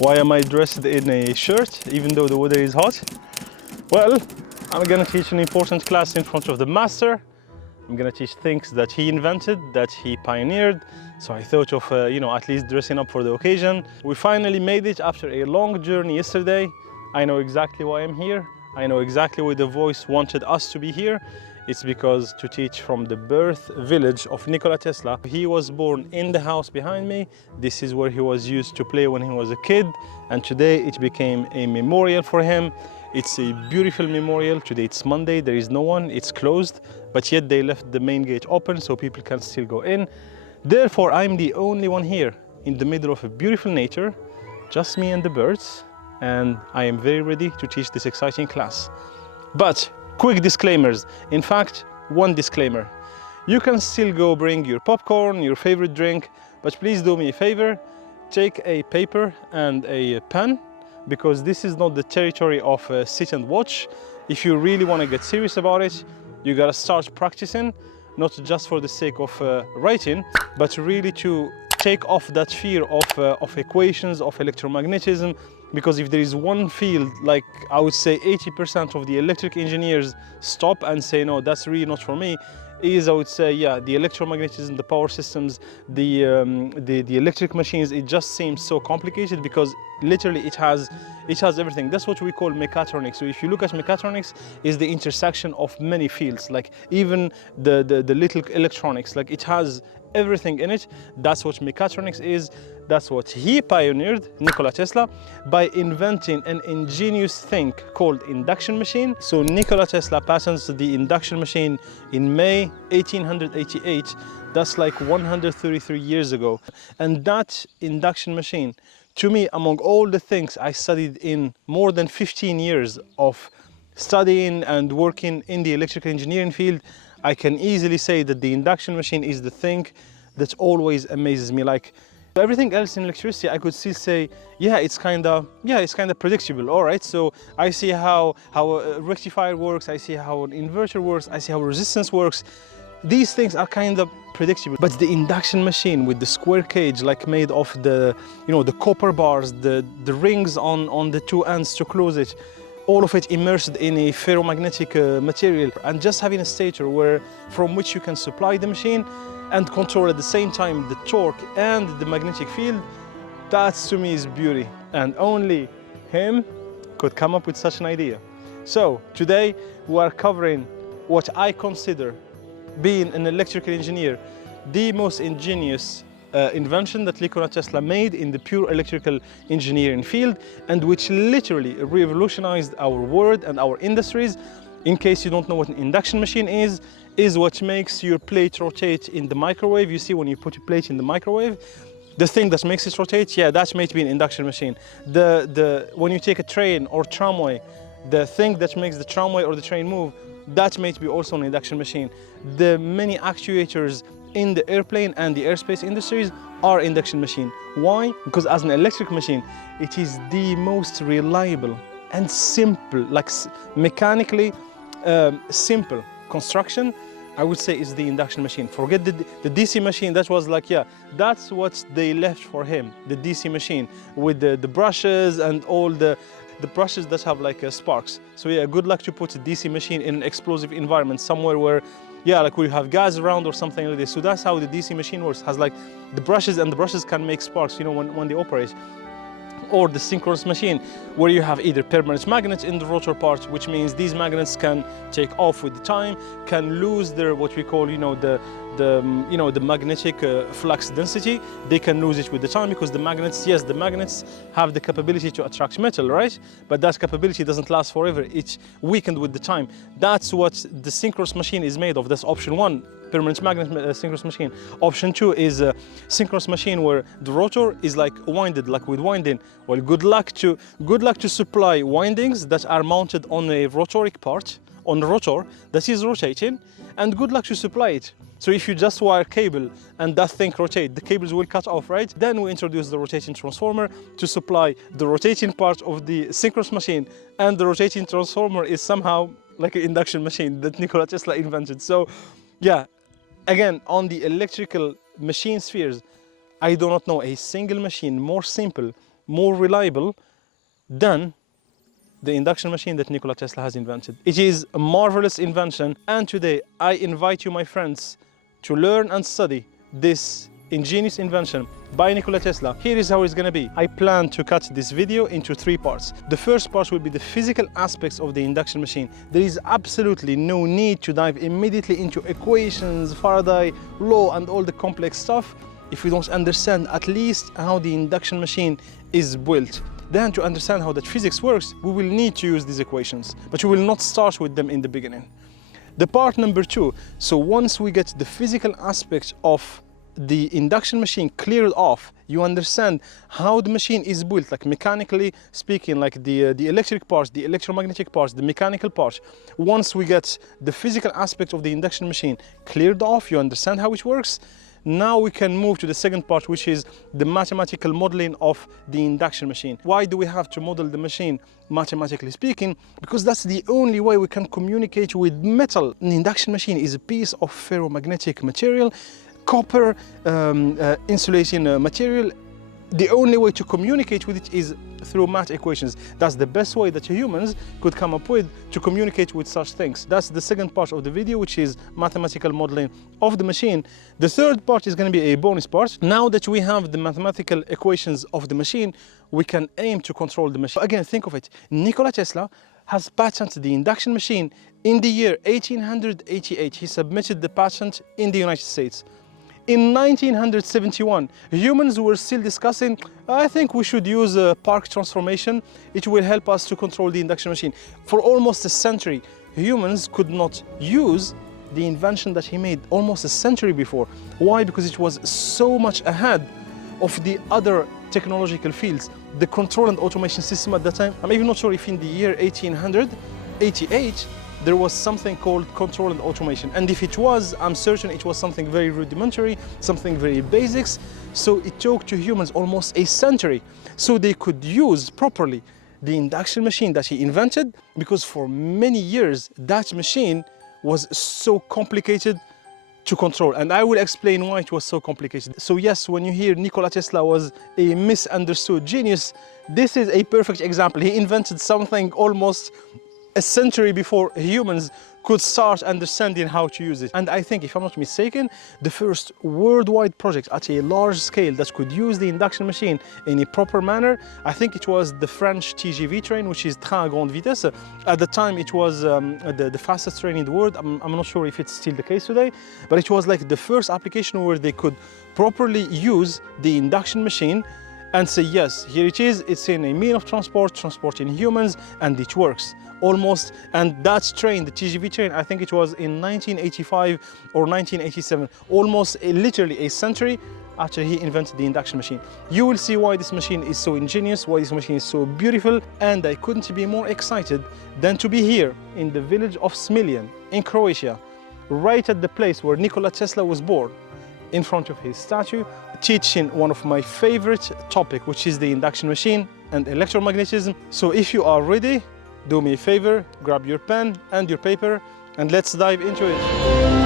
Why am I dressed in a shirt even though the weather is hot? Well, I'm gonna teach an important class in front of the master. I'm gonna teach things that he invented, that he pioneered. So I thought of, at least dressing up for the occasion. We finally made it after a long journey yesterday. I know exactly why I'm here. I know exactly why the voice wanted us to be here. It's because to teach from the birth village of Nikola Tesla. He was born in the house behind me. This is where he was used to play when he was a kid. And today it became a memorial for him. It's a beautiful memorial. Today it's Monday, there is no one, it's closed, but yet they left the main gate open so people can still go in. Therefore, I'm the only one here in the middle of a beautiful nature, just me and the birds, and I am very ready to teach this exciting class. But quick disclaimers. In fact, one disclaimer. You can still go bring your popcorn, your favorite drink, but please do me a favor, take a paper and a pen, because this is not the territory of sit and watch. If you really want to get serious about it, you gotta start practicing, not just for the sake of writing, but really to take off that fear of equations, of electromagnetism, because if there is one field, like I would say 80% of the electric engineers stop and say, no, that's really not for me, is, I would say, yeah, the electromagnetism, the power systems, the electric machines, it just seems so complicated because literally it has everything. That's what we call mechatronics. So if you look at mechatronics, is the intersection of many fields, like even the little electronics, like it has everything in it. That's what mechatronics is. That's what he pioneered, Nikola Tesla, by inventing an ingenious thing called induction machine. So Nikola Tesla patents the induction machine in May 1888. That's like 133 years ago. And that induction machine, to me, among all the things I studied in more than 15 years of studying and working in the electrical engineering field, I can easily say that the induction machine is the thing that always amazes me. Like everything else in electricity, I could still say, yeah, it's kind of predictable. All right, so I see how a rectifier works, I see how an inverter works, I see how resistance works. These things are kind of predictable. But the induction machine with the square cage, like made of the copper bars, the rings on the two ends to close it, all of it immersed in a ferromagnetic material, and just having a stator from which you can supply the machine and control at the same time the torque and the magnetic field, that to me is beauty. And only him could come up with such an idea. So today we are covering what I consider, being an electrical engineer, the most ingenious invention that Nikola Tesla made in the pure electrical engineering field, and which literally revolutionized our world and our industries. In case you don't know what an induction machine is what makes your plate rotate in the microwave. You see, when you put a plate in the microwave, the thing that makes it rotate, yeah, that's made to be an induction machine. When you take a train or tramway, the thing that makes the tramway or the train move, that's made to be also an induction machine. The many actuators in the airplane and the airspace industries are induction machine. Why? Because as an electric machine, it is the most reliable and simple, like mechanically simple construction, I would say, is the induction machine. Forget the DC machine. That was like, yeah, that's what they left for him, the DC machine, with the brushes and all the brushes that have like sparks. So yeah, good luck to put a DC machine in an explosive environment somewhere where, yeah, like we have gas around or something like this. So that's how the DC machine works. Has like the brushes, and the brushes can make sparks, when they operate. Or the synchronous machine, where you have either permanent magnets in the rotor part, which means these magnets can take off with the time, can lose their what we call, the magnetic flux density. They can lose it with the time because the magnets, yes, the magnets have the capability to attract metal, right? But that capability doesn't last forever. It's weakened with the time. That's what the synchronous machine is made of. That's option one. Permanent magnet synchronous machine. Option two is a synchronous machine where the rotor is like winded, like with winding. Well, good luck to supply windings that are mounted on a rotoric part, on the rotor that is rotating, and good luck to supply it. So if you just wire cable and that thing rotate, the cables will cut off, right? Then we introduce the rotating transformer to supply the rotating part of the synchronous machine, and the rotating transformer is somehow like an induction machine that Nikola Tesla invented. So yeah, again, on the electrical machine spheres, I do not know a single machine more simple, more reliable than the induction machine that Nikola Tesla has invented. It is a marvelous invention, and today I invite you, my friends, to learn and study this ingenious invention by Nikola Tesla. Here is how it's going to be. I plan to cut this video into 3 parts. The first part will be the physical aspects of the induction machine. There is absolutely no need to dive immediately into equations, Faraday law and all the complex stuff if we don't understand at least how the induction machine is built. Then to understand how that physics works, we will need to use these equations, but we will not start with them in the beginning. The part number 2, so once we get the physical aspects of the induction machine cleared off, you understand how the machine is built, like mechanically speaking, like the electric parts, the electromagnetic parts, the mechanical parts. Once we get the physical aspect of the induction machine cleared off, you understand how it works. Now we can move to the second part, which is the mathematical modeling of the induction machine. Why do we have to model the machine mathematically speaking? Because that's the only way we can communicate with metal. An induction machine is a piece of ferromagnetic material, copper, insulating material. The only way to communicate with it is through math equations. That's the best way that humans could come up with to communicate with such things. That's the second part of the video, which is mathematical modeling of the machine. The third part is going to be a bonus part. Now that we have the mathematical equations of the machine, we can aim to control the machine. Again, think of it. Nikola Tesla has patented the induction machine in the year 1888. He submitted the patent in the United States. In 1971, humans were still discussing, I think we should use a Park transformation. It will help us to control the induction machine. For almost a century, humans could not use the invention that he made almost a century before. Why? Because it was so much ahead of the other technological fields. The control and automation system at that time, I'm even not sure if in the year 1888, there was something called control and automation. And if it was, I'm certain it was something very rudimentary, something very basics. So it took to humans almost a century so they could use properly the induction machine that he invented, because for many years that machine was so complicated to control. And I will explain why it was so complicated. So yes, when you hear Nikola Tesla was a misunderstood genius, this is a perfect example. He invented something almost a century before humans could start understanding how to use it. And I think, if I'm not mistaken, the first worldwide project at a large scale that could use the induction machine in a proper manner, I think it was the French TGV train, which is Train à Grande Vitesse. At the time, it was the fastest train in the world. I'm not sure if it's still the case today, but it was like the first application where they could properly use the induction machine and say, yes, here it is, it's in a mean of transport, transporting humans, and it works almost. And that train, the TGV train, I think it was in 1985 or 1987, almost literally a century after he invented the induction machine. You will see why this machine is so ingenious, why this machine is so beautiful, and I couldn't be more excited than to be here in the village of Smiljan in Croatia, right at the place where Nikola Tesla was born, in front of his statue, teaching one of my favorite topic, which is the induction machine and electromagnetism. So if you are ready, do me a favor, grab your pen and your paper, and let's dive into it.